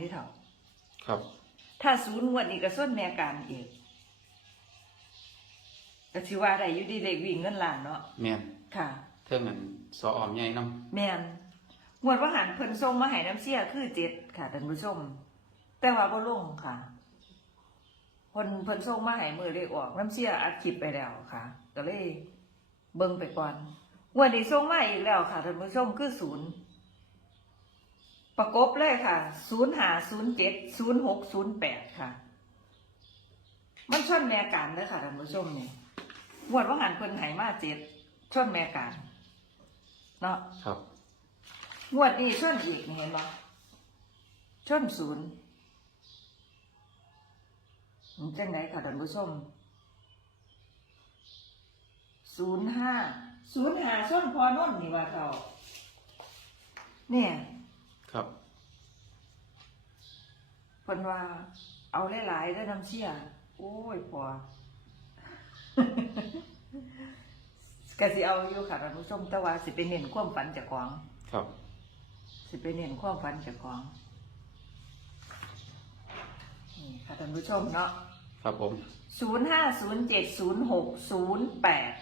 นี่เถอะครับ ถ้าศูนย์งวดนี้ก็ส่วนแม่การอีกก็สิว่าได้อยู่ดีเด็กวิ่งเงินล้านเนาะแม่นค่ะ เท่านั้นสอออมใหญ่นํแม่นงวดว่าหันเพิ่นส่งมาให้น้ำเสียคือเจ็ดค่ะท่านผู้ชม แต่ว่าบ่ลงค่ะเพิ่นเพิ่นส่งมาให้มือเลขออกน้ำเสียอัดคลิปไปแล้วค่ะ ก็เลยเบิ่งไปก่อนงวดนี้ส่งมาอีกแล้วค่ะท่านผู้ชมคือศูนย์ ประกบเลยค่ะศูนย์หาศูนย์เจ็ดศูนย์หกศูนย์แปดค่ะ มันชนแม่การเด้อค่ะท่านผู้ชมนี่งวดว่าหันเพิ่นให้มาเจ็ดชนแม่การเนาะครับงวดนี้ชนอีกนี่เห็นบ่ชนศูนย์มันจังไงค่ะท่านผู้ชมศูนย์ห้าศูนย์ห้าชนพอนนนี่ว่าเขาเนี่ย ครับ เพิ่นว่า เอาหลายๆได้อน้ำเชี่ยโอ้ยพอ ก็สิเอาอยู่ค่ะท่านผู้ชมแต่ว่าสิไปเน้นความฝันเจากของ ครับ สิไปเน้นความฝันเจากของนี่ค่ะท่านผู้ชมเนาะครับผม ศูนย์ห้าศูนย์เจ็ดศูนย์หกศูนย์แปด